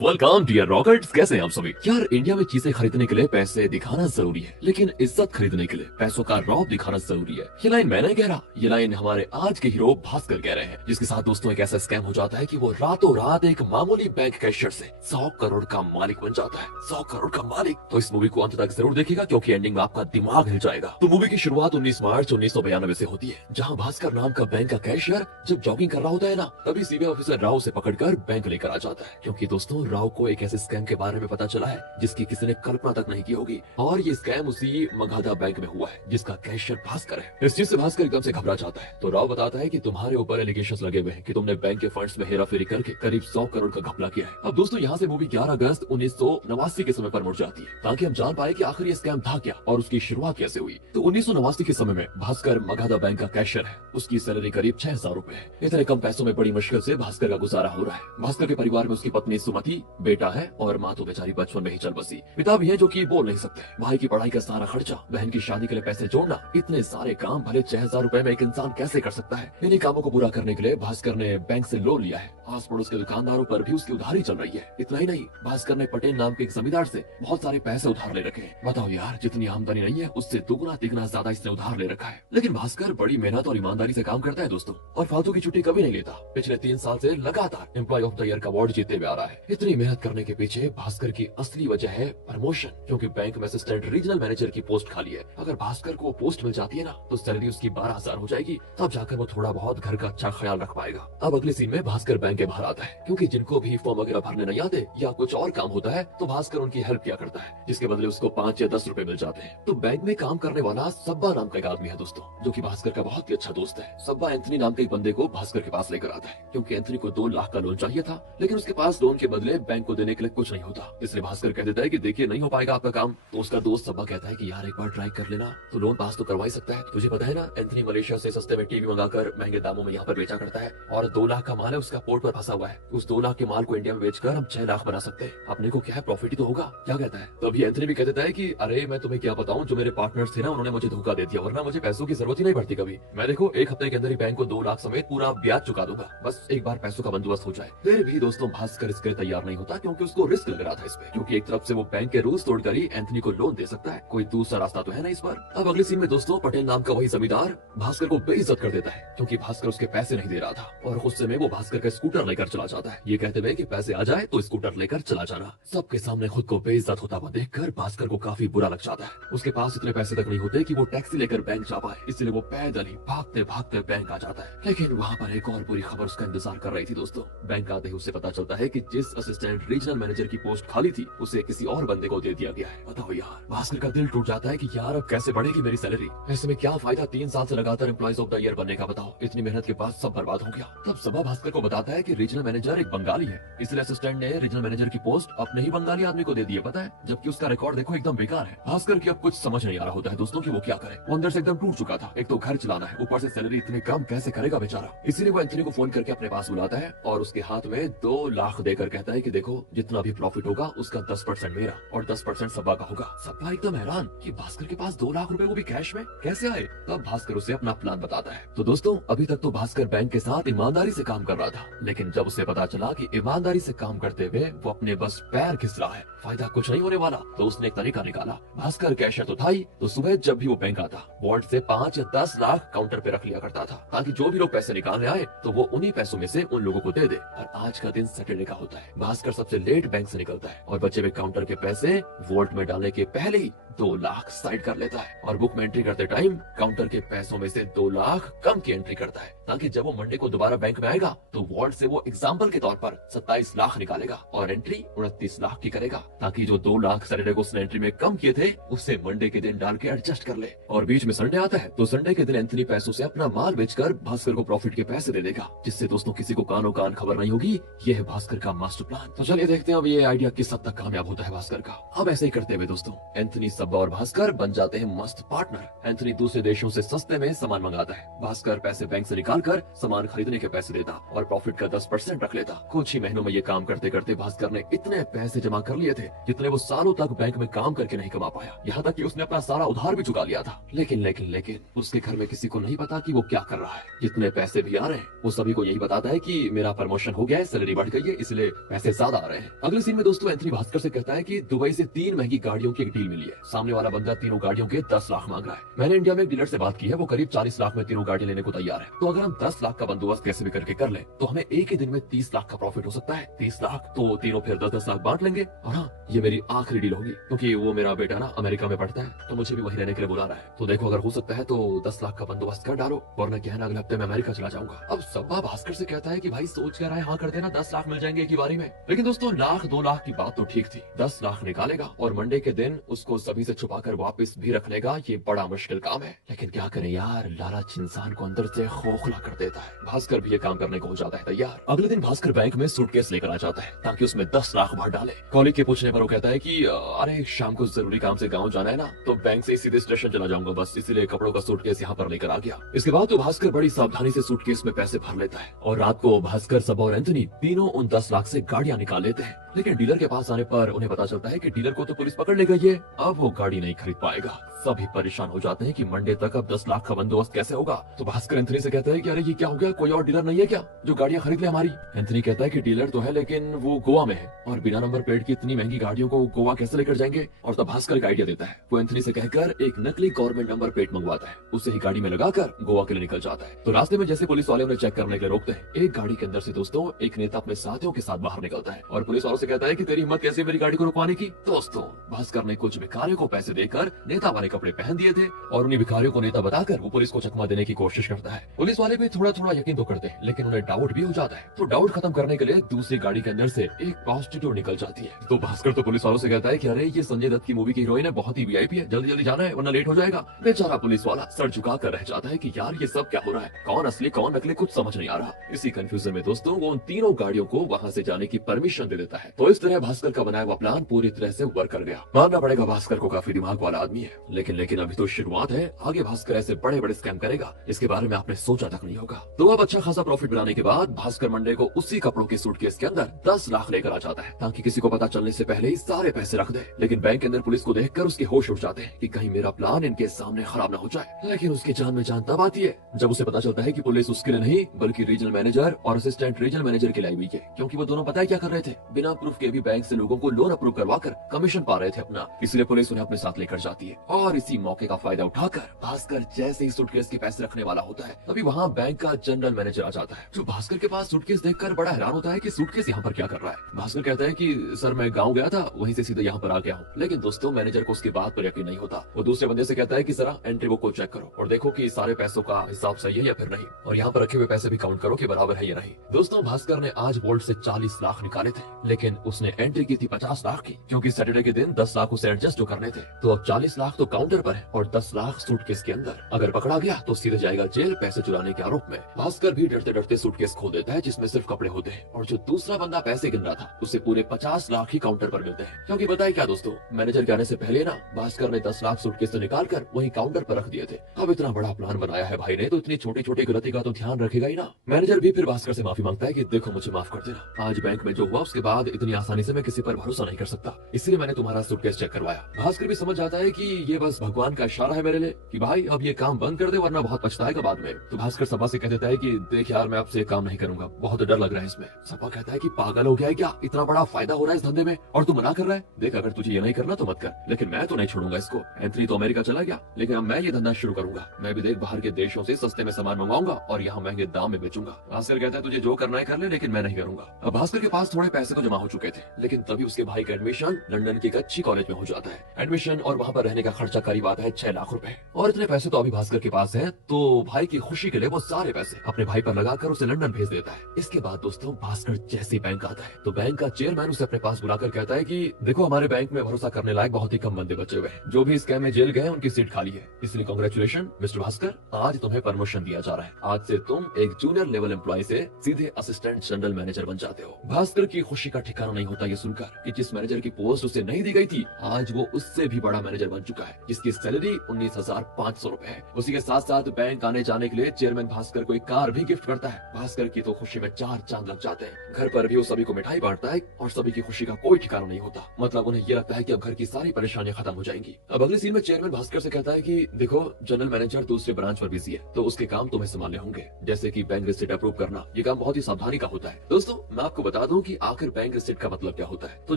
Welcome dear rockets, कैसे हैं आप सभी। यार इंडिया में चीजें खरीदने के लिए पैसे दिखाना जरूरी है, लेकिन इज्जत खरीदने के लिए पैसों का रौब दिखाना जरूरी है। ये लाइन मैं नहीं कह रहा, ये लाइन हमारे आज के हीरो भास्कर कह रहे हैं, जिसके साथ दोस्तों एक ऐसा स्कैम हो जाता है कि वो रातों रात एक मामूली बैंक कैशियर से 100 करोड़ का मालिक बन जाता है। 100 करोड़ का मालिक। तो इस मूवी को अंत तक जरूर देखिएगा, क्योंकि एंडिंग में आपका दिमाग हिल जाएगा। तो मूवी की शुरुआत 19 मार्च 1992 से होती है, जहाँ भास्कर नाम का बैंक का कैशियर जब जॉगिंग कर रहा होता है ना, तभी सीबीआई ऑफिसर राव से पकड़कर बैंक लेकर आ जाता है। क्योंकि दोस्तों राव को एक ऐसे स्कैम के बारे में पता चला है जिसकी किसी ने कल्पना तक नहीं की होगी, और ये स्कैम उसी मगधा बैंक में हुआ है जिसका कैशियर भास्कर है। इस चीज से भास्कर एकदम से घबरा जाता है। तो राव बताता है कि तुम्हारे ऊपर एलिगेशंस लगे हुए हैं कि तुमने बैंक के फंड्स में हेराफेरी करके करीब 100 करोड़ का घपला किया है। अब दोस्तों यहाँ से मूवी 11 अगस्त 1989 के समय पर मुड़ जाती है, ताकि हम जान पाए कि आखिर ये स्कैम था क्या और उसकी शुरुआत कैसे हुई। तो 1989 के समय में भास्कर मगधा बैंक का कैशियर है। उसकी सैलरी करीब 6000 रुपए है। इतने कम पैसों में बड़ी मुश्किल से भास्कर का गुजारा हो रहा है। भास्कर के परिवार में उसकी पत्नी सुमति, बेटा है, और माँ तो बेचारी बचपन में ही चल बसी। पिता भी है जो कि बोल नहीं सकते। भाई की पढ़ाई का सारा खर्चा, बहन की शादी के लिए पैसे जोड़ना, इतने सारे काम भले 6000 रुपए में एक इंसान कैसे कर सकता है। इन्हीं कामों को पूरा करने के लिए भास्कर ने बैंक से लोन लिया है। आस पड़ोस के दुकानदारों पर भी उसकी उधारी चल रही है। इतना ही नहीं, भास्कर ने पटेल नाम के एक जमींदार से बहुत सारे पैसे उधार ले रखे हैं। बताओ यार, जितनी आमदनी नहीं है उससे दुगना तिगुना ज्यादा इसने उधार ले रखा है। लेकिन भास्कर बड़ी मेहनत और ईमानदारी से काम करता है दोस्तों, और फालतू की छुट्टी कभी नहीं लेता। पिछले 3 साल से लगातार एम्प्लॉय ऑफ द ईयर का अवार्ड जीतते हुए आ रहा है। इतनी मेहनत करने के पीछे भास्कर की असली वजह है प्रमोशन, क्योंकि बैंक में असिस्टेंट रीजनल मैनेजर की पोस्ट खाली है। अगर भास्कर को पोस्ट मिल जाती है ना, तो सैलरी उसकी 12,000 हो जाएगी। तब जाकर वो थोड़ा बहुत घर का अच्छा ख्याल रख पाएगा। अब अगले सीन में भास्कर बैंक के बाहर आता है, क्योंकि जिनको भी फॉर्म वगैरह भरने नहीं आते या कुछ और काम होता है, तो भास्कर उनकी हेल्प किया करता है, जिसके बदले उसको 5 या 10 रुपए मिल जाते हैं। तो बैंक में काम करने वाला सब्बा नाम का एक आदमी है दोस्तों, जो कि भास्कर का बहुत ही अच्छा दोस्त है। सब्बा एंथनी नाम के एक बंदे को भास्कर के पास लेकर आता है, क्योंकि एंथनी को 2 लाख का लोन चाहिए था, लेकिन उसके पास लोन के बदले बैंक को देने के लिए कुछ नहीं होता। इसलिए भास्कर कह देता है कि देखिए नहीं हो पाएगा आपका काम। तो उसका दोस्त सब्बा कहता है कि यार एक बार ट्राई कर लेना, तो लोन पास तो करवा ही सकता है। तुझे पता है ना, एंथनी मलेशिया से सस्ते में टीवी मंगाकर महंगे दामों में यहाँ पर बेचा करता है, और 2 लाख का माल है उसका पोर्ट पर फंसा हुआ है। उस 2 लाख के माल को इंडिया में बेचकर हम 6 लाख बना सकते हैं। अपने को क्या है, प्रॉफिट ही तो होगा। क्या कहता है? तो अभी एंथनी भी कह देता है कि अरे मैं तुम्हें क्या बताऊं, जो मेरे पार्टनर्स थे ना, उन्होंने मुझे धोखा दे दिया, वरना मुझे पैसों की जरूरत ही नहीं पड़ती कभी। मैं देखो 1 हफ्ते के अंदर ही बैंक को 2 लाख समेत पूरा ब्याज चुका दूंगा, बस एक बार पैसों का बंदोबस्त हो जाए। फिर भी दोस्तों भास्कर इसके तैयार नहीं होता, क्योंकि उसको रिस्क लग रहा था इस पे, क्योंकि एक तरफ से वो बैंक के रूल्स तोड़कर ही एंथनी को लोन दे सकता है, कोई दूसरा रास्ता तो है ना इस पर। अब अगले सीन में दोस्तों पटेल नाम का वही जमींदार भास्कर को बेइज्जत कर देता है, क्योंकि भास्कर उसके पैसे नहीं दे रहा था, और गुस्से में वो भास्कर का स्कूटर लेकर चला जाता है, ये कहते हुए कि पैसे आ जाए तो स्कूटर लेकर चला जाना। सबके सामने खुद को बेइज्जत होता हुआ देखकर भास्कर को काफी बुरा लग जाता है। उसके पास इतने पैसे तक नहीं होते कि वो टैक्सी लेकर बैंक जा पाए, इसलिए वो पैदल ही भागते भागते बैंक आ जाता है। लेकिन वहाँ पर एक और बुरी खबर उसका इंतजार कर रही थी दोस्तों। बैंक आते ही उसे पता चलता है कि जिस असिस्टेंट रीजनल मैनेजर की पोस्ट खाली थी, उसे किसी और बंदे को दे दिया गया है। बताओ यार, भास्कर का दिल टूट जाता है कि यार अब कैसे बढ़ेगी मेरी सैलरी। ऐसे में क्या फायदा 3 साल से लगातार एम्प्लॉइज ऑफ द ईयर बनने का, बताओ इतनी मेहनत के बाद सब बर्बाद हो गया। तब सभा भास्कर को बताता है कि रीजनल मैनेजर एक बंगाली है, इसलिए असिस्टेंट ने रीजनल मैनेजर की पोस्ट अपने ही बंगाली आदमी को दे दी है, पता है, जबकि उसका रिकॉर्ड देखो एकदम बेकार है। भास्कर की अब कुछ समझ नहीं आ रहा होता है दोस्तों कि वो क्या करे। वो अंदर से एकदम टूट चुका था। एक तो घर चलाना है, ऊपर से सैलरी इतने कम कैसे करेगा बेचारा। इसीलिए वो एंथनी को फोन करके अपने पास बुलाता है और उसके हाथ में 2 लाख देकर कहता है कि देखो जितना भी प्रॉफिट होगा उसका 10% मेरा और 10% सब्बा का होगा। सब्बा एकदम हैरान कि भास्कर के पास 2 लाख रुपए वो भी कैश में कैसे आए। तब भास्कर उसे अपना प्लान बताता है। तो दोस्तों अभी तक तो भास्कर बैंक के साथ ईमानदारी से काम कर रहा था, लेकिन जब उसे पता चला कि ईमानदारी से काम करते हुए वो अपने बस पैर घिस रहा है, फायदा कुछ नहीं होने वाला, तो उसने एक तरीका निकाला। भास्कर कैशियर तो था ही, तो सुबह जब भी वो बैंक आता, वॉल्ट से 5 या 10 लाख काउंटर पे रख लिया करता था, ताकि जो भी लोग पैसे निकालने आए तो वो उन्हीं पैसों में से उन लोगों को दे दे। और आज का दिन सैटरडे का होता है। भास्कर सबसे लेट बैंक से निकलता है और बचे हुए काउंटर के पैसे वॉल्ट में डालने के पहले ही 2 लाख साइड कर लेता है, और बुक में एंट्री करते टाइम काउंटर के पैसों में से 2 लाख कम की एंट्री करता है, ताकि जब वो मंडे को दोबारा बैंक में आएगा तो वॉल्ट से वो एग्जाम्पल के तौर पर 27 लाख निकालेगा और एंट्री 29 लाख की करेगा, ताकि जो 2 लाख सैटरडे को उसने एंट्री में कम किए थे उसे मंडे के दिन डाल के एडजस्ट कर ले। और बीच में संडे आता है, तो संडे के दिन एंथनी पैसों से अपना माल बेचकर भास्कर को प्रॉफिट के पैसे दे देगा, जिससे दोस्तों किसी को कानो कान खबर नहीं होगी। ये है भास्कर का मास्टर प्लान। तो चलिए देखते हैं अब ये आइडिया किस हद तक कामयाब होता है भास्कर का। अब ऐसे ही करते हुए दोस्तों एंथनी सब्बा और भास्कर बन जाते हैं मस्त पार्टनर। एंथनी दूसरे देशों से सस्ते में सामान मंगाता है। भास्कर पैसे बैंक से निकाल कर सामान खरीदने के पैसे देता और प्रॉफिट का 10% रख लेता। कुछ ही महीनों में ये काम करते करते भास्कर ने इतने पैसे जमा कर लिए थे जितने वो सालों तक बैंक में काम करके नहीं कमा पाया। यहाँ तक कि उसने अपना सारा उधार भी चुका लिया था। लेकिन उसके घर में किसी को नहीं पता कि वो क्या कर रहा है। जितने पैसे भी आ रहे हैं वो सभी को यही बताता है कि मेरा प्रमोशन हो गया है, सैलरी बढ़ गई है, इसलिए पैसे ज्यादा आ रहे हैं। अगले सीन में दोस्तों एंथनी भास्कर से कहता है कि दुबई से 3 महंगी गाड़ियों की एक डील मिली है। सामने वाला बंदा तीनों गाड़ियों के 10 लाख मांग रहा है। मैंने इंडिया में एक डीलर से बात की है, वो करीब 40 लाख में तीनों गाड़ी लेने को तैयार है। तो अगर हम 10 लाख का बंदोबस्त कैसे भी करके कर ले तो हमें एक ही दिन में 30 लाख का प्रॉफिट हो सकता है। 30 लाख तो तीनों फिर 10-10 लाख बांट लेंगे। और हाँ, ये मेरी आखिरी डील होगी क्योंकि वो मेरा बेटा ना अमेरिका में पढ़ता है तो मुझे भी वहीं रहने के लिए बुला रहा है। तो देखो अगर हो सकता है तो 10 लाख का बंदोबस्त कर डालो वरना क्या है ना अगले हफ्ते में अमेरिका चला जाऊंगा। अब सब्बा भास्कर से कहता है कि भाई सोच कर आए, हाँ कर देना, 10 लाख मिल जाएंगे एक ही बारी में। लेकिन दोस्तों 1-2 लाख की बात तो ठीक थी, 10 लाख निकालेगा और मंडे के दिन उसको सभी से छुपाकर वापस भी रख लेगा, ये बड़ा मुश्किल काम है। लेकिन क्या करें यार, लालच इंसान को अंदर से खोखला कर देता है। भास्कर भी ये काम करने को हो जाता है तैयार। अगले दिन भास्कर बैंक में सूटकेस लेकर आ जाता है ताकि उसमें 10 लाख भर डाले। कॉलिग के पूछने पर वो कहता है कि अरे शाम को जरूरी काम से गाँव जाना है ना, तो बैंक से सीधे स्टेशन चला जाऊंगा बस, इसीलिए कपड़ों का सूटकेस यहाँ पर लेकर आ गया। इसके बाद तो भास्कर बड़ी सावधानी से सूटकेस में पैसे भर लेता है और रात को भास्कर, सबा और एंथनी तीनों उन 10 लाख से गाड़ियां निकाल लेते हैं। लेकिन डीलर के पास आने पर उन्हें पता चलता है कि डीलर को तो पुलिस पकड़ ले गई है, अब वो गाड़ी नहीं खरीद पाएगा। सभी परेशान हो जाते हैं कि मंडे तक अब 10 लाख का बंदोबस्त कैसे होगा। तो भास्कर एंथनी से कहता है कि अरे ये क्या हो गया, कोई और डीलर नहीं है क्या जो गाड़ियां खरीद ले हमारी। एंथनी कहता है कि डीलर तो है लेकिन वो गोवा में है और बिना नंबर प्लेट की इतनी महंगी गाड़ियों को गोवा कैसे लेकर जाएंगे। और तब भास्कर एक आइडिया देता है, वो एंथनी से कहकर एक नकली गवर्नमेंट नंबर प्लेट मंगवाता है, उसे ही गाड़ी में लगाकर गोवा के लिए निकल जाता है। तो रास्ते में जैसे पुलिस वाले उन्हें चेक करने के लिए रोकते हैं, एक गाड़ी के अंदर से दोस्तों एक नेता अपने साथियों के साथ बाहर निकलता है और पुलिस वालों से कहता है कि तेरी हिम्मत कैसे मेरी गाड़ी को रुकवाने की। दोस्तों भास्कर ने कुछ भिखारियों को पैसे देकर नेता वाले कपड़े पहन दिए थे और उन्हीं भिखारियों को नेता बताकर वो पुलिस को चकमा देने की कोशिश करता है। पुलिस वाले भी थोड़ा थोड़ा यकीन तो करते हैं लेकिन उन्हें डाउट भी हो जाता है। तो डाउट खत्म करने के लिए दूसरी गाड़ी के अंदर से एक प्रोस्टिट्यूट निकल जाती है। तो भास्कर तो पुलिस वालों से कहता है कि अरे ये संजय दत्त की मूवी की हीरोइन है, बहुत ही वीआईपी है, जल्दी जल्दी जाना है वरना लेट हो जाएगा। बेचारा पुलिस वाला सर झुका कर रह जाता है कि यार ये सब क्या हो रहा है, कौन असली कौन नकली कुछ समझ नहीं आ रहा। इसी कंफ्यूजन में दोस्तों वो उन तीनों गाड़ियों को वहाँ से जाने की परमिशन दे देता है। तो इस तरह भास्कर का बनाया हुआ प्लान पूरी तरह से वर्क कर गया। मानना पड़ेगा भास्कर को काफी दिमाग वाला आदमी है। लेकिन अभी तो शुरुआत है, आगे भास्कर ऐसे बड़े बड़े स्कैम करेगा इसके बारे में आपने सोचा तक नहीं होगा। तो अब अच्छा खासा प्रॉफिट बनाने के बाद भास्कर मंडे को उसी कपड़ों के सूटकेस के अंदर 10 लाख लेकर आ जाता है ताकि किसी को पता चलने से पहले ही सारे पैसे रख दे। लेकिन बैंक के अंदर पुलिस को देखकर उसके होश उड़ जाते हैं कि कहीं मेरा प्लान इनके सामने खराब ना हो जाए। लेकिन उसकी जान में जान तब आती है जब उसे पता चलता है कि पुलिस उसके लिए नहीं बल्कि रीजनल मैनेजर और असिस्टेंट रीजनल मैनेजर के लिए आई हुई है, क्योंकि वो दोनों पता है क्या कर रहे थे, बिना प्रूफ के भी बैंक से लोगों को लोन अप्रूव करवाकर कमीशन पा रहे थे अपना। इसलिए पुलिस उन्हें अपने साथ लेकर जाती है और इसी मौके का फायदा उठाकर भास्कर जैसे ही सूटकेस के पैसे रखने वाला होता है तभी वहाँ बैंक का जनरल मैनेजर आ जाता है, जो भास्कर के पास सूटकेस देखकर बड़ा हैरान होता है कि सूटकेस यहाँ पर क्या कर रहा है। भास्कर कहता है कि सर मैं गाँव गया था, वहीं से सीधे यहाँ पर आ गया हूँ। लेकिन दोस्तों मैनेजर को उसकी बात पर यकीन नहीं होता। वो दूसरे बंदे से कहता है कि जरा एंट्री बुक को चेक करो और देखो कि सारे पैसों का हिसाब सही है या फिर नहीं, और यहाँ पर रखे हुए पैसे भी काउंट करो कि बराबर है या नहीं। दोस्तों भास्कर ने आज वोल्ट से 40 लाख निकाले थे लेकिन उसने एंट्री की थी 50 लाख की, क्योंकि सैटरडे के दिन 10 लाख उसे एडजस्ट जो करने थे। तो अब 40 लाख तो काउंटर पर है और 10 लाख सूटकेस के अंदर। अगर पकड़ा गया तो सीधे जाएगा जेल पैसे चुराने के आरोप में। भास्कर भी डरते डरते सूटकेस खोल देता है जिसमें सिर्फ कपड़े होते हैं, और जो दूसरा बंदा पैसे गिन रहा था उसे पूरे 50 लाख ही काउंटर पर मिलते हैं। क्योंकि बताए क्या दोस्तों, मैनेजर के आने से पहले ना भास्कर ने 10 लाख सूटकेस तो निकाल कर वही काउंटर पर रख दिए थे। अब इतना बड़ा प्लान बनाया है भाई ने तो इतनी छोटी छोटी गलती का तो ध्यान रखेगा ही ना। मैनेजर भी फिर भास्कर से माफी मांगता है कि देखो मुझे माफ कर देना, आज बैंक में जो हुआ उसके बाद इतनी आसानी से मैं किसी पर भरोसा नहीं कर सकता, इसलिए मैंने तुम्हारा सूटकेस चेक करवाया। भास्कर भी समझ जाता है कि ये बस भगवान का इशारा है मेरे लिए कि भाई अब ये काम बंद कर दे वरना बहुत पछताएगा बाद में। तो भास्कर सपा से कह देता है कि देख यार मैं आपसे काम नहीं करूंगा, बहुत डर लग रहा है इसमें। सपा कहता है कि पागल हो गया है क्या, इतना बड़ा फायदा हो रहा है इस धंधे में और तू मना कर रहा है। देख अगर तुझे ये नहीं करना तो मत कर, लेकिन मैं तो नहीं छोड़ूंगा इसको। एंथनी तो अमेरिका चला गया लेकिन अब मैं ये धंधा शुरू करूंगा। मैं भी देख बाहर के देशों से सस्ते में सामान मंगवाऊंगा और यहाँ महंगे दाम में बेचूंगा। भास्कर कहता है तुझे जो करना है कर ले लेकिन मैं नहीं करूंगा। अब भास्कर के पास थोड़े पैसे तो जमा हो चुके थे लेकिन तभी उसके भाई का एडमिशन लंदन की एक अच्छी कॉलेज में हो जाता है। एडमिशन और वहाँ पर रहने का खर्चा करीब आता है 6 लाख रुपए, और इतने पैसे तो अभी भास्कर के पास है। तो भाई की खुशी के लिए वो सारे पैसे अपने भाई पर लगाकर उसे लंदन भेज देता है। इसके बाद दोस्तों भास्कर जैसे बैंक आता है तो बैंक का चेयरमैन उसे अपने पास बुलाकर कहता है कि देखो हमारे बैंक में भरोसा करने लायक बहुत ही कम बंदे बचे हुए हैं, जो भी स्कैम में जेल गए उनकी सीट खाली है, इसलिए कांग्रेचुलेशन मिस्टर भास्कर, आज तुम्हें प्रमोशन दिया जा रहा है। आज से तुम एक जूनियर लेवल एम्प्लॉय से सीधे असिस्टेंट जनरल मैनेजर बन जाते हो। भास्कर की खुशी का ठिकाना ठिकाना नहीं होता ये सुनकर कि जिस मैनेजर की पोस्ट उसे नहीं दी गई थी, आज वो उससे भी बड़ा मैनेजर बन चुका है, जिसकी सैलरी 19,500 रुपए है। उसी के साथ साथ बैंक आने जाने के लिए चेयरमैन भास्कर को एक कार भी गिफ्ट करता है। भास्कर की तो खुशी में 4 चांद लग जाते हैं। घर पर भी वो सभी को मिठाई बांटता है और सभी की खुशी का कोई ठिकाना नहीं होता। मतलब उन्हें ये लगता है कि अब घर की सारी परेशानियां खत्म हो जाएंगी। अब अगले सीन में चेयरमैन भास्कर से कहता है कि देखो, जनरल मैनेजर दूसरे ब्रांच पर बिजी है, तो उसके काम तुम्हें संभालने होंगे, जैसे कि बैंक रिसिप्ट अप्रूव करना। ये काम बहुत ही सावधानी का होता है। दोस्तों, मैं आपको बता दूं कि आखिर बैंक रिसिप्ट का मतलब क्या होता है। तो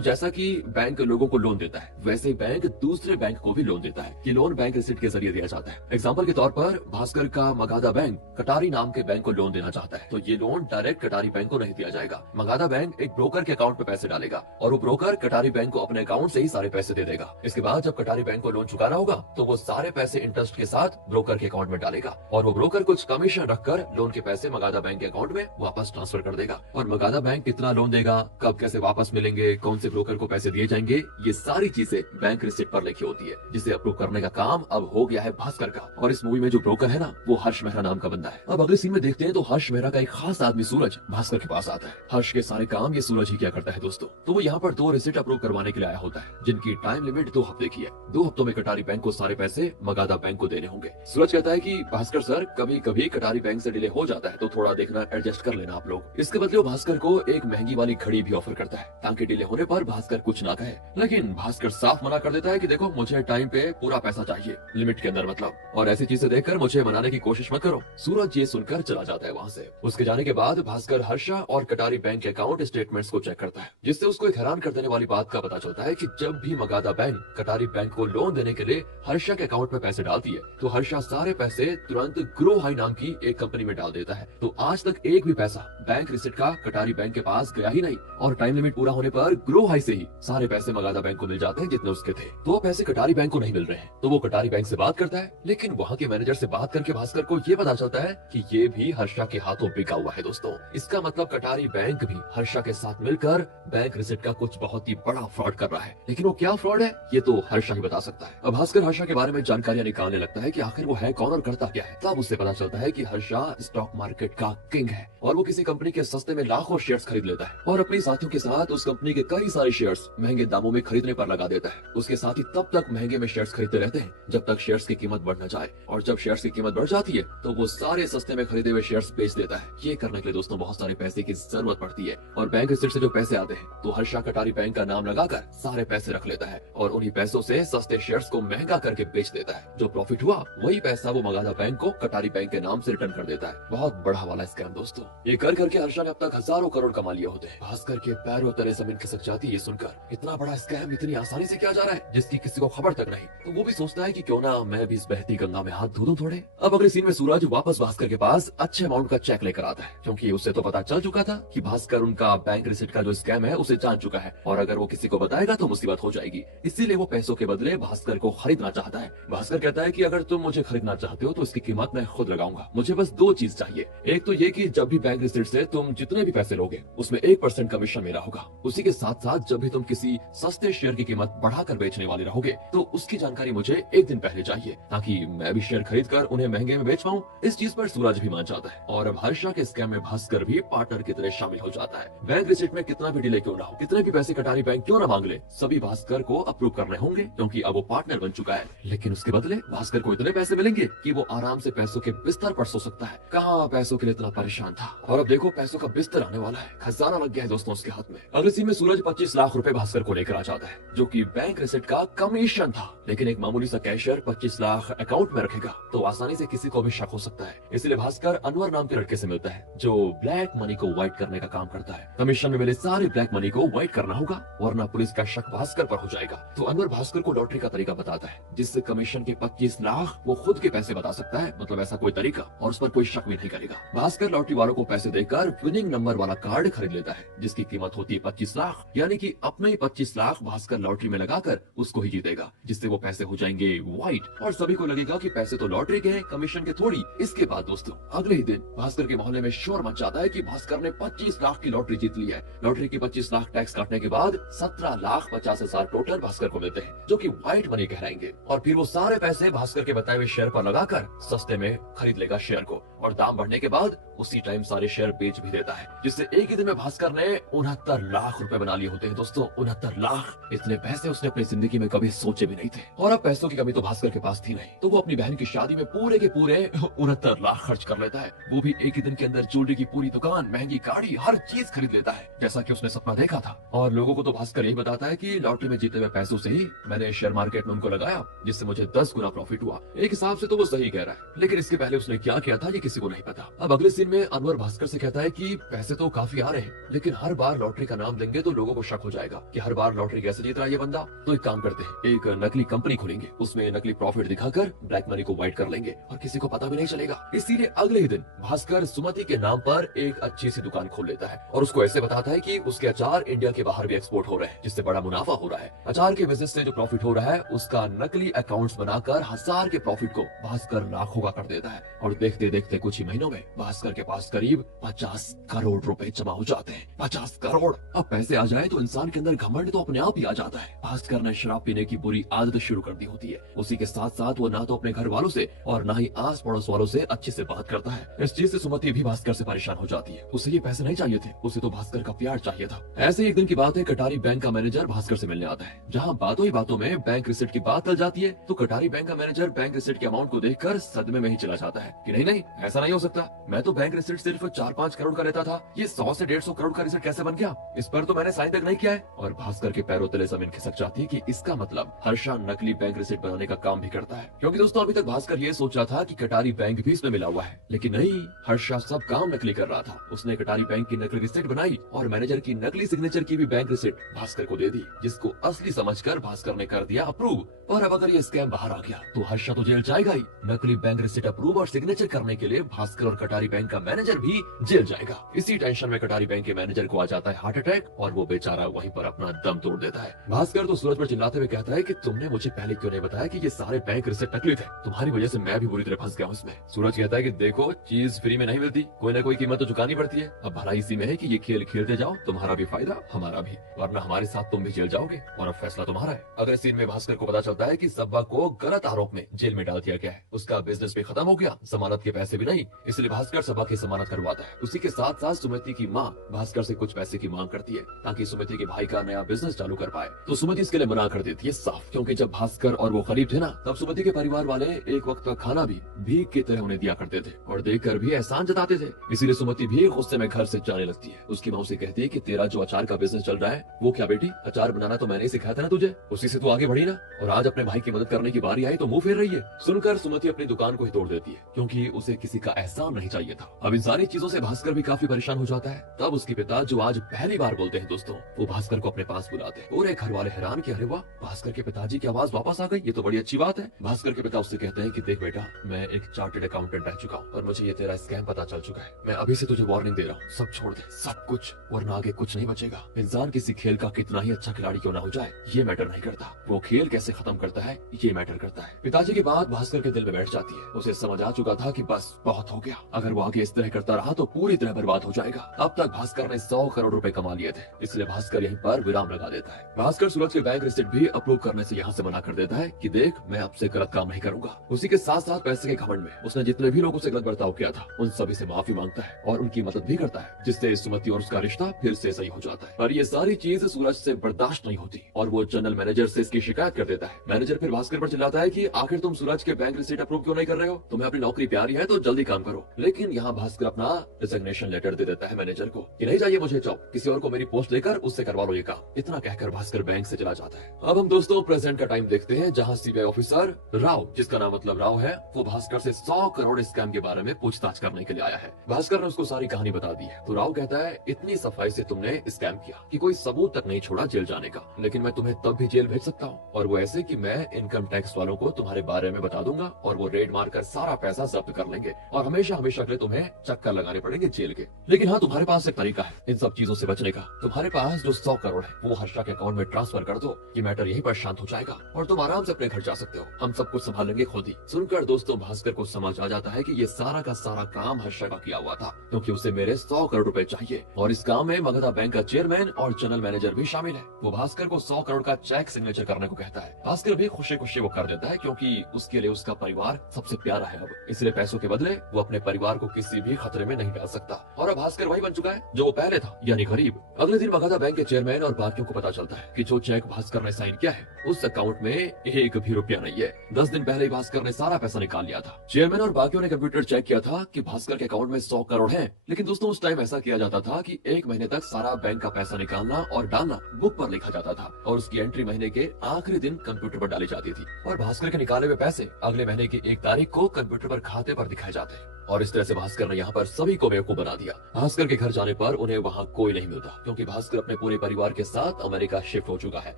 जैसा कि बैंक लोगों को लोन देता है, वैसे ही बैंक दूसरे बैंक को भी लोन देता है। ये लोन बैंक रिसिप्ट के जरिए दिया जाता है। एग्जाम्पल के तौर पर भास्कर का मगाधा बैंक कटारी नाम के बैंक को लोन देना चाहता है, तो ये लोन डायरेक्ट कटारी बैंक को नहीं दिया जाएगा। मगाधा बैंक एक ब्रोकर के अकाउंट में पैसे डालेगा और वो ब्रोकर कटारी बैंक को अपने अकाउंट से ही सारे पैसे दे देगा। इसके बाद जब कटारी बैंक को लोन चुकाना होगा तो वो सारे पैसे इंटरेस्ट के साथ ब्रोकर के अकाउंट में डालेगा और वो ब्रोकर कुछ कमीशन रखकर लोन के पैसे मगाधा बैंक के अकाउंट में वापस ट्रांसफर कर देगा। और मगाधा बैंक कितना लोन देगा, कब कैसे वापस मिलेंगे, कौन से ब्रोकर को पैसे दिए जाएंगे, ये सारी चीजें बैंक रिसिप्ट पर लिखी होती है, जिसे अप्रूव करने का काम अब हो गया है भास्कर का। और इस मूवी में जो ब्रोकर है ना, वो हर्ष मेहरा नाम का बंदा है। अब अगले सीन में देखते हैं तो हर्ष मेहरा का एक खास आदमी सूरज भास्कर के पास आता है। हर्ष के सारे काम ये सूरज ही क्या करता है दोस्तों। तो वो यहाँ पर 2 रिसिप्ट अप्रूव करवाने के लिए आया होता है, जिनकी टाइम लिमिट 2 हफ्ते की है। 2 हफ्तों में कटारी बैंक को सारे पैसे मगाधा बैंक को देने होंगे। सूरज कहता है कि भास्कर सर, कभी कभी कटारी बैंक से डिले हो जाता है, तो थोड़ा देखना, एडजस्ट कर लेना आप लोग। इसके बदले वो भास्कर को एक महंगी वाली घड़ी भी ऑफर करता है, ताकि डिले होने पर भास्कर कुछ ना कहे। लेकिन भास्कर साफ मना कर देता है कि देखो, मुझे टाइम पे पूरा पैसा चाहिए, लिमिट के अंदर मतलब, और ऐसी चीजें देखकर मुझे मनाने की कोशिश मत करो। सूरज ये सुनकर चला जाता है वहाँ से। उसके जाने के बाद भास्कर हर्षा और कटारी बैंक के अकाउंट स्टेटमेंट्स को चेक करता है, जिससे उसको एक हैरान कर देने वाली बात का पता चलता है कि जब भी मगाधा बैंक कटारी बैंक को लोन देने के लिए हर्षा के अकाउंट में पैसे डालती है, तो हर्षा सारे पैसे तुरंत ग्रो हाई नाम की एक कंपनी में डाल देता है। तो आज तक एक भी पैसा बैंक रिसिप्ट का कटारी बैंक के पास गया ही नहीं, और टाइम लिमिट पूरा होने पर ग्रो हाई से ही सारे पैसे मगाधा बैंक को मिल जाते हैं जितने उसके थे। तो वो पैसे कटारी बैंक को नहीं मिल रहे हैं, तो वो कटारी बैंक से बात करता है। लेकिन वहाँ के मैनेजर से बात करके भास्कर को ये पता चलता है कि ये भी हर्षा के हाथों बिका हुआ है दोस्तों। इसका मतलब कटारी बैंक भी हर्षा के साथ मिलकर बैंक रिसिप्ट का कुछ बहुत ही बड़ा फ्रॉड कर रहा है। लेकिन वो क्या फ्रॉड है, ये तो हर्षा ही बता सकता है। अब भास्कर हर्षा के बारे में जानकारियां निकालने लगता है कि आखिर वो है कौन और करता क्या है। तब उससे पता चलता है कि हर्षा स्टॉक मार्केट का किंग है और वो किसी कंपनी के सस्ते में लाखों शेयर्स खरीद लेता है और अपने साथियों के साथ उस कंपनी के कई सारे शेयर्स महंगे दामों में खरीदने पर लगा देता है। उसके साथ ही तब तक महंगे में शेयर्स खरीदते रहते हैं जब तक शेयर्स की कीमत बढ़ न जाए, और जब शेयर्स की कीमत बढ़ जाती है तो वो सारे सस्ते में खरीदे हुए शेयर्स बेच देता है। ये करने के लिए दोस्तों बहुत सारे पैसे की जरूरत पड़ती है, और बैंक रिसिप्ट से जो पैसे आते हैं तो हर्षा कटारी बैंक का नाम लगाकर सारे पैसे रख लेता है और उन्हीं पैसों से सस्ते शेयर्स को महंगा करके बेच देता है। जो प्रॉफिट हुआ वही पैसा वो मगाधा बैंक को कटारी बैंक के नाम से रिटर्न कर देता है। बहुत बड़ा वाला स्कैम दोस्तों। ये कर करके हर्षा ने अब तक हजारों करोड़ कमा लिए होते हैं। भास्कर के पैरों तले जमीन खिसक जाती है ये सुनकर। इतना बड़ा स्कैम इतनी आसानी से किया जा रहा है जिसकी किसी को खबर तक नहीं। तो वो भी सोचता है कि क्यों ना मैं भी इस बहती गंगा में हाथ धो दूं थोड़े। अब अगले सीन में सूरज वापस भास्कर के पास अच्छे अमाउंट का चेक लेकर आता है, क्योंकि उसे तो पता चल चुका था कि भास्कर उनका बैंक रिसिप्ट का जो स्कैम है उसे जान चुका है, और अगर वो किसी को बताएगा तो मुसीबत हो जाएगी। इसीलिए वो पैसों के बदले भास्कर को खरीदना चाहता है। भास्कर कहता है कि अगर तुम मुझे खरीदना चाहते हो तो इसकी कीमत मैं खुद लगाऊंगा। मुझे बस 2 चीज चाहिए। एक तो ये कि जब भी बैंक रिसिप्ट से तुम जितने भी पैसे लोगे उसमें 1% कमीशन मेरा होगा। उसी के साथ साथ जब भी तुम किसी सस्ते शेयर की कीमत बढ़ाकर बेचने वाले रहोगे तो उसकी जानकारी मुझे एक दिन पहले चाहिए, ताकि मैं भी शेयर खरीद कर उन्हें महंगे में बेच पाऊं। इस चीज पर सूरज भी मान जाता है और अब हर्षा के स्कैम में भास्कर भी पार्टनर की तरह शामिल हो जाता है। बैंक रिसिप्ट में कितना भी डिले क्यों ना हो, कितने भी पैसे कटारी बैंक क्यों ना मांग ले, सभी भास्कर को अप्रूव करने होंगे, क्योंकि अब वो पार्टनर बन चुका है। लेकिन उसके बदले भास्कर को इतने पैसे मिलेंगे कि वो आराम से पैसों के बिस्तर पर सो सकता है। कहाँ पैसों के लिए इतना परेशान था, और अब देखो पैसों का बिस्तर आने वाला है। खजाना लग गया है दोस्तों उसके हाथ में। अगले सीन में सूरज 25 लाख रुपए भास्कर को लेकर आ जाता है, जो कि बैंक रिसिप्ट का कमीशन था। लेकिन एक मामूली सा कैशियर 25 लाख अकाउंट में रखेगा तो आसानी से किसी को भी शक हो सकता है। इसलिए भास्कर अनवर नाम के लड़के से मिलता है, जो ब्लैक मनी को व्हाइट करने का काम करता है। कमीशन में मिले सारे ब्लैक मनी को व्हाइट करना होगा, वरना पुलिस का शक भास्कर पर हो जाएगा। तो अनवर भास्कर को लॉटरी का तरीका बताता है, जिससे कमीशन के 25 लाख वो खुद के पैसे बता सकता है, मतलब ऐसा कोई तरीका, और उस पर कोई शक भी नहीं करेगा। भास्कर लॉटरी वालों को पैसे देकर विनिंग नंबर वाला कार्ड खरीद लेता है, जिसकी कीमत होती है 25 लाख, यानी कि अपने ही 25 लाख भास्कर लॉटरी में लगाकर उसको ही जीतेगा, जिससे वो पैसे हो जाएंगे व्हाइट, और सभी को लगेगा कि पैसे तो लॉटरी के हैं, कमीशन के थोड़ी। इसके बाद दोस्तों अगले ही दिन भास्कर के मोहल्ले में शोर मच जाता है कि भास्कर ने 25 लाख की लॉटरी जीत ली है। लॉटरी की 25 लाख टैक्स काटने के बाद 17,50,000 टोटल भास्कर को मिलते हैं, जो कि व्हाइट मनी कहलाएंगे। और फिर वो सारे पैसे भास्कर के बताए हुए शेयर पर लगाकर सस्ते में खरीद लेगा शेयर को और दाम बढ़ने के बाद उसी टाइम सारे शेयर बेच भी देता है, जिससे एक ही दिन में भास्कर ने 69 लाख रुपए बना लिए होते हैं दोस्तों। 69 लाख, इतने पैसे उसने अपनी जिंदगी में कभी सोचे भी नहीं थे। और अब पैसों की कमी तो भास्कर के पास थी नहीं, तो वो अपनी बहन की शादी में पूरे के पूरे 69 लाख खर्च कर लेता है। वो भी एक ही दिन के अंदर ज्वेलरी की पूरी दुकान, महंगी गाड़ी, हर चीज खरीद लेता है जैसा कि उसने सपना देखा था। और लोगों को तो भास्कर यही बताता है कि लॉटरी में जीते हुए पैसों से ही मैंने शेयर मार्केट में उनको लगाया, जिससे मुझे 10 गुना प्रॉफिट हुआ। एक हिसाब से तो वो सही कह रहा है, लेकिन इसके पहले उसने क्या किया था ये किसी को नहीं पता। अब अगले सीन में अनवर भास्कर से कहता है कि पैसे तो काफी आ रहे हैं, लेकिन हर बार लॉटरी का नाम देंगे तो लोगों को शक हो जाएगा कि हर बार लॉटरी कैसे जीत रहा है ये बंदा। तो एक काम करते हैं, एक नकली कंपनी खोलेंगे, उसमें नकली प्रॉफिट दिखाकर ब्लैक मनी को व्हाइट कर लेंगे और किसी को पता भी नहीं चलेगा। इसीलिए अगले ही दिन भास्कर सुमति के नाम पर एक अच्छी सी दुकान खोल लेता है और उसको ऐसे बताता है कि उसके अचार इंडिया के बाहर भी एक्सपोर्ट हो रहे हैं, जिससे बड़ा मुनाफा हो रहा है। अचार के बिजनेस से जो प्रॉफिट हो रहा है उसका नकली अकाउंट्स बनाकर 1000 के प्रॉफिट को भास्कर लाखों का कर देता है। और देखते देखते कुछ ही महीनों में भास्कर के पास करीब 50 करोड़ रुपए जमा हो जाते हैं। 50 करोड़। अब पैसे आ जाए तो इंसान के अंदर घमंड तो अपने आप ही आ जाता है। भास्कर ने शराब पीने की बुरी आदत शुरू कर दी होती है। उसी के साथ साथ वो ना तो अपने घर वालों से और ना ही आस पड़ोस वालों से अच्छे से बात करता है। इस चीज से सुमति भी भास्कर से परेशान हो जाती है। उसे ये पैसे नहीं चाहिए थे, उसे तो भास्कर का प्यार चाहिए था। ऐसे एक दिन की बात है, कटारी बैंक का मैनेजर भास्कर से मिलने आता है। जहाँ बातों ही बातों में बैंक रिसिप्ट की बात चल जाती है तो कटारी बैंक का मैनेजर बैंक रिसिप्ट के अमाउंट को देखकर सदमे में ही चला जाता है कि नहीं नहीं, ऐसा नहीं हो सकता। मैं तो बैंक रिसिप्ट सिर्फ 4-5 करोड़ का रहता था, ये 100 से 150 करोड़ का रिसिप्ट कैसे बन गया? इस पर तो मैंने साइन तक नहीं किया है। और भास्कर के पैरों तले जमीन खिसक जाती है कि इसका मतलब हर्षा नकली बैंक रिसिप्ट बनाने का काम भी करता है। क्योंकि दोस्तों अभी तक भास्कर ये सोच रहा था कि कटारी बैंक भी इसमें मिला हुआ है, लेकिन नहीं, हर्षा सब काम नकली कर रहा था। उसने कटारी बैंक की नकली रिसिप्ट बनाई और मैनेजर की नकली सिग्नेचर की भी बैंक रिसिप्ट भास्कर को दे दी, जिसको असली समझकर भास्कर ने कर दिया अप्रूव। और अब अगर ये स्कैम बाहर आ गया तो हर्षा तो जेल जाएगा ही, नकली बैंक रिसिप्ट अप्रूव और सिग्नेचर करने के लिए भास्कर और कटारी बैंक का मैनेजर भी जेल जाएगा। इसी टेंशन में कटारी बैंक के मैनेजर को आ जाता है हार्ट अटैक और वो बेचारा वहीं पर अपना दम तोड़ देता है। भास्कर तो सूरज पर चिल्लाते हुए कहता है कि तुमने मुझे पहले क्यों नहीं बताया कि ये सारे बैंक रिसिप्ट नकली थे? तुम्हारी वजह से मैं भी बुरी तरह फंस गया हूँ इसमें। सूरज कहता है कि देखो, चीज फ्री में नहीं मिलती, कोई ना कोई कीमत तो चुकानी पड़ती है। अब भला इसी में है कि ये खेल खेलते जाओ, तुम्हारा भी फायदा हमारा भी, वरना हमारे साथ तुम भी जेल जाओगे और अब फैसला तुम्हारा है। अगले सीन में भास्कर को पता चलता है कि सब्बा को गलत आरोप में जेल में डाल दिया गया है। उसका बिजनेस भी खत्म हो गया, जमानत के पैसे भी नहीं, इसलिए भास्कर सब्बा की जमानत करवाता है। उसी के साथ साथ सुमति की माँ भास्कर से कुछ पैसे की मांग करती है ताकि सुमति के भाई का नया बिजनेस चालू कर पाए। तो सुमति इसके लिए मना कर देती है साफ, क्योंकि जब भास्कर और वो गरीब थे ना, तब सुमति के परिवार वाले एक वक्त का खाना भी भीख की तरह उन्हें दिया करते थे और देखकर भी एहसान जताते थे। इसीलिए सुमति भी गुस्से में घर से जाने लगती है। उसकी माँ उसे कहती है कि तेरा जो अचार का बिजनेस चल रहा है वो क्या बेटी, अचार बनाना तो मैंने ही सिखाया था ना तुझे, उसी से तू आगे बढ़ी ना, और आज अपने भाई की मदद करने की बारी आई तो मुंह फेर रही है। सुनकर सुमति अपनी दुकान को ही तोड़ देती है, क्योंकि उसे किसी का एहसान नहीं चाहिए था। अब इन सारी चीजों से भास्कर भी काफी परेशान हो जाता है। तब उसके पिता, जो आज पहली बार बोलते हैं दोस्तों, वो भास्कर को अपने पास बुलाते हैं। पूरे घर वाले हैरान कि अरे वाह, भास्कर के पिताजी की आवाज वापस आ गई, ये तो बड़ी अच्छी बात है। भास्कर के पिता उससे कहते हैं कि देख बेटा, मैं एक चार्टर्ड अकाउंटेंट रह चुका हूँ और मुझे ये तेरा स्कैम पता चल चुका है। मैं अभी से तुझे वार्निंग दे रहा हूँ, सब छोड़ दे, सब कुछ, वरना आगे कुछ नहीं बचेगा। इंसान किसी खेल का कितना ही अच्छा खिलाड़ी क्यों ना हो जाए, ये मैटर नहीं करता, वो खेल कैसे खत्म करता है ये मैटर करता है। पिताजी की बात भास्कर के दिल में बैठ जाती है। उसे समझ आ चुका था कि बस बहुत हो गया, अगर वो आगे इस तरह करता रहा तो पूरी तरह बर्बाद हो जाएगा। अब तक भास्कर ने 100 करोड़ रुपए कमा लिए थे, इसलिए भास्कर यहीं पर विराम लगा देता है। भास्कर सूरज के बैंक रिसिप्ट भी अप्रूव करने से यहाँ से मना कर देता है कि देख, मैं आपसे गलत काम नहीं करूंगा। उसी के साथ साथ पैसे के घमंड में उसने जितने भी लोगों से गलत बर्ताव किया था उन सभी से माफी मांगता है और उनकी मदद भी करता है, जिससे सुमति और उसका रिश्ता फिर से सही हो जाता है। पर ये सारी चीज सूरज से बर्दाश्त नहीं होती और वो जनरल मैनेजर से इसकी शिकायत कर देता है। मैनेजर फिर भास्कर पर चिल्लाता है कि आखिर तुम सूरज के बैंक रिसिप्ट अप्रूव क्यों नहीं कर रहे हो, तुम्हें अपनी नौकरी प्यारी है तो जल्दी काम करो। लेकिन यहाँ भास्कर अपना रिजिग्नेशन लेटर दे देता है मैनेजर को कि नहीं चाहिए मुझे जॉब, किसी और को मेरी पोस्ट देकर उससे करवा लो ये काम। इतना कहकर भास्कर बैंक से चला जाता है। अब हम दोस्तों प्रेजेंट का टाइम देखते हैं, जहाँ सीबीआई ऑफिसर राव, जिसका नाम मतलब राव है, वो भास्कर से 100 करोड़ स्कैम के बारे में पूछताछ करने के लिए आया है। भास्कर ने उसको सारी कहानी बता दी है। तो राव कहता है, इतनी सफाई से तुमने स्कैम किया कि कोई सबूत तक नहीं छोड़ा जेल जाने का, लेकिन मैं तुम्हें तब भी जेल भेज सकता हूँ, और वो ऐसे कि मैं इनकम टैक्स वालों को तुम्हारे बारे में बता दूंगा और वो रेड मारकर सारा पैसा जब्त कर लेंगे और हमेशा हमेशा के लिए तुम्हें चक्कर लगाने पड़ेंगे जेल के। लेकिन हाँ, तुम्हारे पास एक तरीका है इन सब चीजों से बचने का। तुम्हारे पास जो 100 करोड़ है वो हर्षा के अकाउंट में ट्रांसफर कर दो, ये मैटर यहीं पर शांत हो जाएगा और तुम आराम से अपने घर जा सकते हो, हम सब कुछ संभालेंगे खुद ही। सुनकर दोस्तों भास्कर को समझ आ जाता है कि ये सारा का सारा काम हर्षा का किया हुआ था, क्योंकि उसे मेरे 100 करोड़ रुपए चाहिए और इस काम में मगधा बैंक का चेयरमैन और जनरल मैनेजर भी शामिल है। वो भास्कर को 100 करोड़ का चेक सिग्नेचर करने को कहता है। भास्कर भी खुशी खुशी वो कर देता है, क्योंकि उसके लिए उसका परिवार सबसे प्यारा है अब, इसलिए पैसों के बदले वो अपने परिवार को किसी भी खतरे में नहीं डाल सकता। और अब भास्कर वही बन चुका है जो वो पहले था, यानी गरीब। अगले दिन मगधा बैंक के चेयरमैन और बाकियों को पता चलता है कि जो चेक भास्कर ने साइन किया है उस अकाउंट में एक भी रुपया नहीं है। 10 दिन पहले ही भास्कर ने सारा पैसा निकाल लिया था। चेयरमैन और बाकियों ने कंप्यूटर चेक किया था कि भास्कर के अकाउंट में 100 करोड़ है। लेकिन दोस्तों उस टाइम ऐसा किया जाता था कि 1 महीने तक सारा बैंक का पैसा निकालना और डालना बुक पर लिखा जाता था और उसकी एंट्री महीने के आखिरी दिन कंप्यूटर पर डाली जाती थी और भास्कर के निकाले हुए पैसे अगले महीने की 1 तारीख को कंप्यूटर पर खाते पर दिखाए जाते हैं। और इस तरह से भास्कर ने यहाँ पर सभी को बेवकूफ बना दिया। भास्कर के घर जाने पर उन्हें वहाँ कोई नहीं मिलता क्योंकि भास्कर अपने पूरे परिवार के साथ अमेरिका शिफ्ट हो चुका है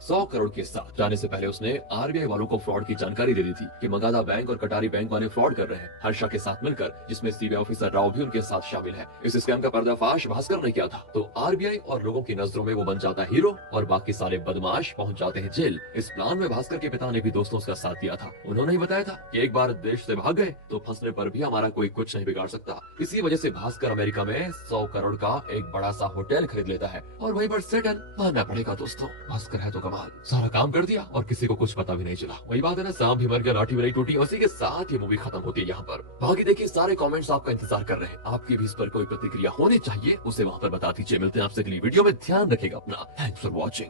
100 करोड़ के साथ। जाने से पहले उसने आरबीआई वालों को फ्रॉड की जानकारी दे दी थी कि मगधा बैंक और कटारी बैंक वाले फ्रॉड कर रहे हैं हर्षा के साथ मिलकर, जिसमें सीबीआई ऑफिसर राव भी उनके साथ शामिल है। इस स्कैम का पर्दाफाश भास्कर ने किया था तो आरबीआई और लोगों की नजरों में वो बन जाता है हीरो और बाकी सारे बदमाश पहुंच जाते हैं जेल। इस प्लान में भास्कर के पिता ने भी दोस्तों का साथ दिया था। उन्होंने ही बताया था कि एक बार देश से भाग गए तो फंसने पर भी हमारा कोई कुछ नहीं बिगाड़ सकता। इसी वजह से भास्कर अमेरिका में 100 करोड़ का एक बड़ा सा होटल खरीद लेता है और वहीं पर सेटल। मानना पड़ेगा दोस्तों, भास्कर है तो कमाल, सारा काम कर दिया और किसी को कुछ पता भी नहीं चला। वही बात है ना, सांप भी मर गया लाठी भी नहीं टूटी। उसी के साथ ये मूवी खत्म होती है। यहाँ पर बाकी देखिए सारे कमेंट्स आपका इंतजार कर रहे हैं। आपकी भी इस पर कोई प्रतिक्रिया होनी चाहिए, उसे वहाँ पर बता दीजिए। मिलते हैं आपसे अगली वीडियो में, ध्यान रखिएगा अपना। Thanks for watching.